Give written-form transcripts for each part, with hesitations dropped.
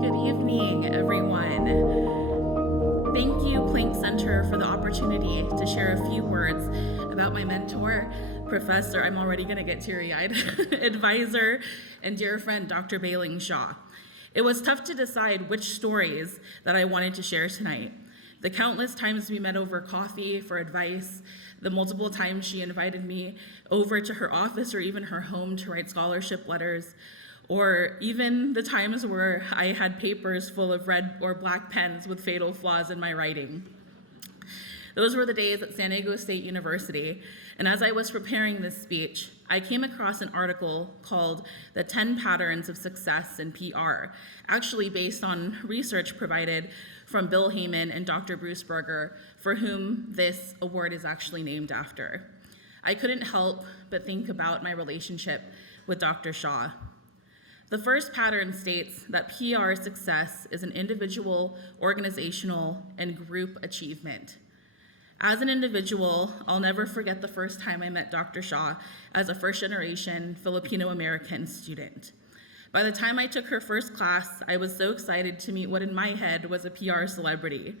Good evening, everyone. Thank you, Planck Center, for the opportunity to share a few words about my mentor, professor, I'm already going to get teary-eyed, advisor, and dear friend, Dr. Bey-Ling Sha. It was tough to decide which stories that I wanted to share tonight. The countless times we met over coffee for advice, the multiple times she invited me over to her office or even her home to write scholarship letters, or even the times where I had papers full of red or black pens with fatal flaws in my writing. Those were the days at San Diego State University, and as I was preparing this speech, I came across an article called The 10 Patterns of Success in PR, actually based on research provided from Bill Heyman and Dr. Bruce Berger, for whom this award is actually named after. I couldn't help but think about my relationship with Dr. Sha. The first pattern states that PR success is an individual, organizational, and group achievement. As an individual, I'll never forget the first time I met Dr. Sha as a first-generation Filipino-American student. By the time I took her first class, I was so excited to meet what in my head was a PR celebrity.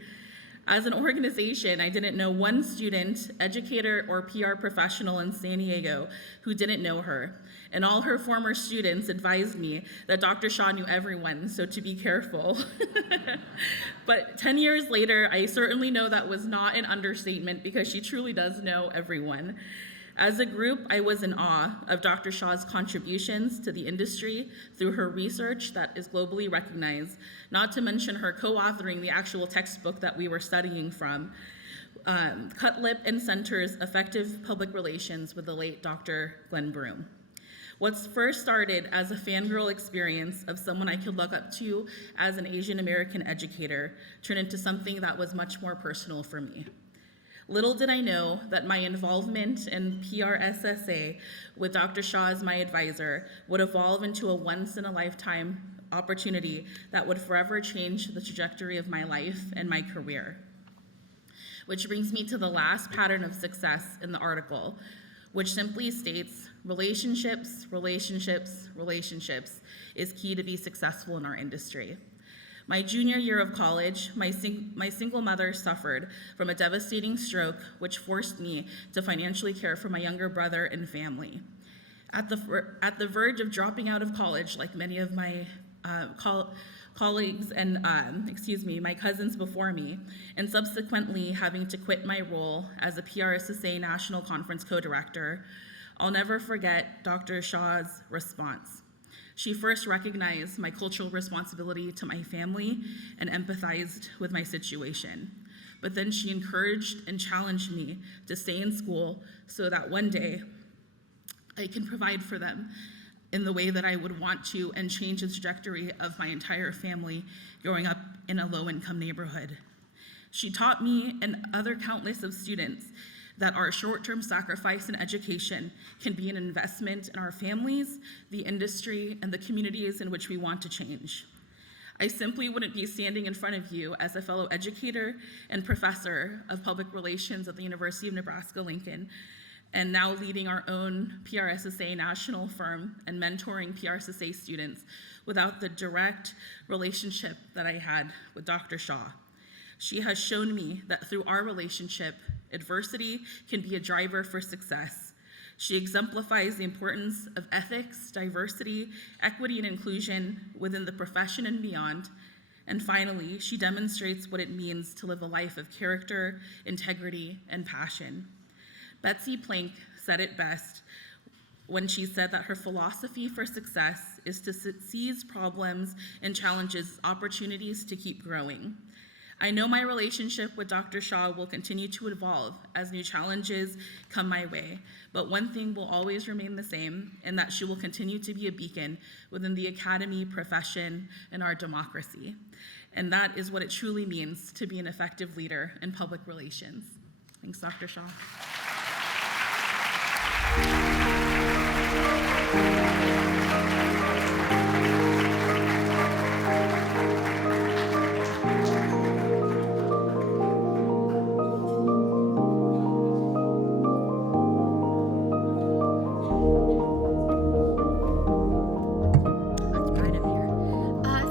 As an organization, I didn't know one student, educator, or PR professional in San Diego who didn't know her. And all her former students advised me that Dr. Sha knew everyone, so to be careful. But 10 years later, I certainly know that was not an understatement because she truly does know everyone. As a group, I was in awe of Dr. Sha's contributions to the industry through her research that is globally recognized, not to mention her co-authoring the actual textbook that we were studying from, Cutlip and Center's Effective Public Relations with the late Dr. Glenn Broom. What's first started as a fangirl experience of someone I could look up to as an Asian American educator turned into something that was much more personal for me. Little did I know that my involvement in PRSSA with Dr. Sha as my advisor would evolve into a once-in-a-lifetime opportunity that would forever change the trajectory of my life and my career. Which brings me to the last pattern of success in the article, which simply states, relationships, relationships, relationships is key to be successful in our industry. My junior year of college, my single mother suffered from a devastating stroke, which forced me to financially care for my younger brother and family. At the verge of dropping out of college, like many of my colleagues and, my cousins before me, and subsequently having to quit my role as a PRSSA National Conference co-director, I'll never forget Dr. Sha's response. She first recognized my cultural responsibility to my family and empathized with my situation. But then she encouraged and challenged me to stay in school so that one day I can provide for them in the way that I would want to and change the trajectory of my entire family growing up in a low-income neighborhood. She taught me and other countless of students that our short-term sacrifice in education can be an investment in our families, the industry, and the communities in which we want to change. I simply wouldn't be standing in front of you as a fellow educator and professor of public relations at the University of Nebraska-Lincoln, and now leading our own PRSSA national firm and mentoring PRSSA students without the direct relationship that I had with Dr. Sha. She has shown me that through our relationship, adversity can be a driver for success. She exemplifies the importance of ethics, diversity, equity, and inclusion within the profession and beyond. And finally, she demonstrates what it means to live a life of character, integrity, and passion. Betsy Planck said it best when she said that her philosophy for success is to seize problems and challenges opportunities to keep growing. I know my relationship with Dr. Sha will continue to evolve as new challenges come my way, but one thing will always remain the same, and that she will continue to be a beacon within the academy, profession, and our democracy. And that is what it truly means to be an effective leader in public relations. Thanks, Dr. Sha.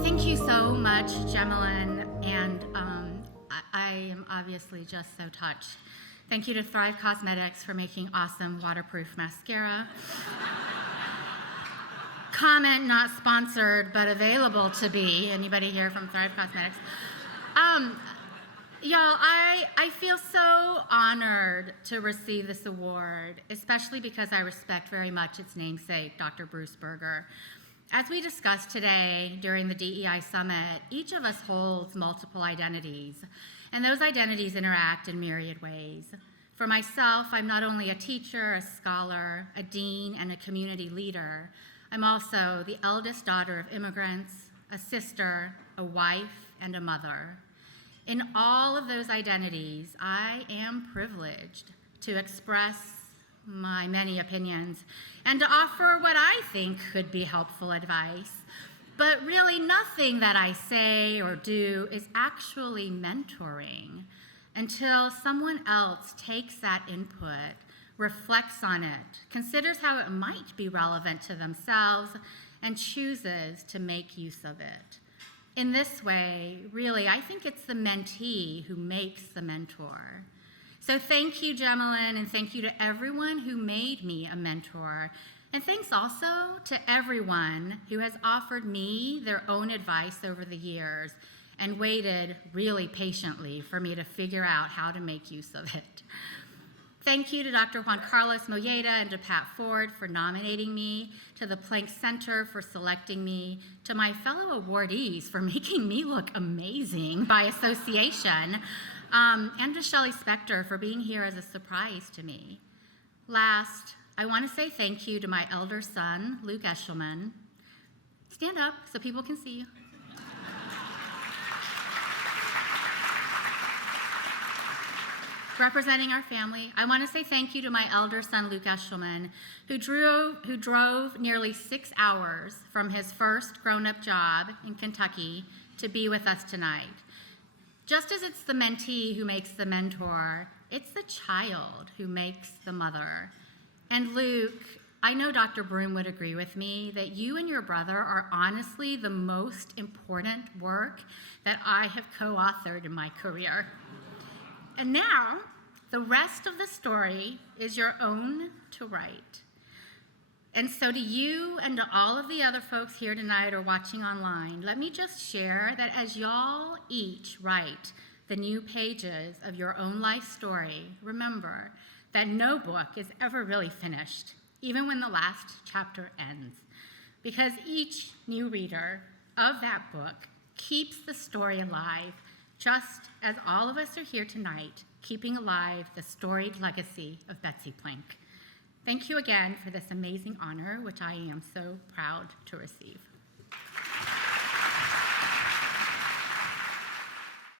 Thank you so so much, Gemelin, and I am obviously just so touched. Thank you to Thrive Cosmetics for making awesome waterproof mascara. Comment not sponsored, but available to be. Anybody here from Thrive Cosmetics? Y'all, I feel so honored to receive this award, especially because I respect very much its namesake, Dr. Bruce Berger. As we discussed today during the DEI Summit, each of us holds multiple identities, and those identities interact in myriad ways. For myself, I'm not only a teacher, a scholar, a dean, and a community leader, I'm also the eldest daughter of immigrants, a sister, a wife, and a mother. In all of those identities, I am privileged to express my many opinions and to offer what I think could be helpful advice. But really, nothing that I say or do is actually mentoring until someone else takes that input, reflects on it, considers how it might be relevant to themselves, and chooses to make use of it. In this way, really, I think it's the mentee who makes the mentor. So thank you, Gemelin, and thank you to everyone who made me a mentor. And thanks also to everyone who has offered me their own advice over the years and waited really patiently for me to figure out how to make use of it. Thank you to Dr. Juan Carlos Molleda and to Pat Ford for nominating me, to the Planck Center for selecting me, to my fellow awardees for making me look amazing by association, and to Shelley Spector for being here as a surprise to me. Last, I want to say thank you to my elder son, Luke Eshelman. Stand up so people can see you. Representing our family, I want to say thank you to my elder son, Luke Eshelman, who drove nearly 6 hours from his first grown-up job in Kentucky to be with us tonight. Just as it's the mentee who makes the mentor, it's the child who makes the mother. And Luke, I know Dr. Broom would agree with me that you and your brother are honestly the most important work that I have co-authored in my career. And now, the rest of the story is your own to write. And so to you and to all of the other folks here tonight or watching online, let me just share that as y'all each write the new pages of your own life story, remember that no book is ever really finished, even when the last chapter ends, because each new reader of that book keeps the story alive, just as all of us are here tonight, keeping alive the storied legacy of Betsy Planck. Thank you again for this amazing honor, which I am so proud to receive.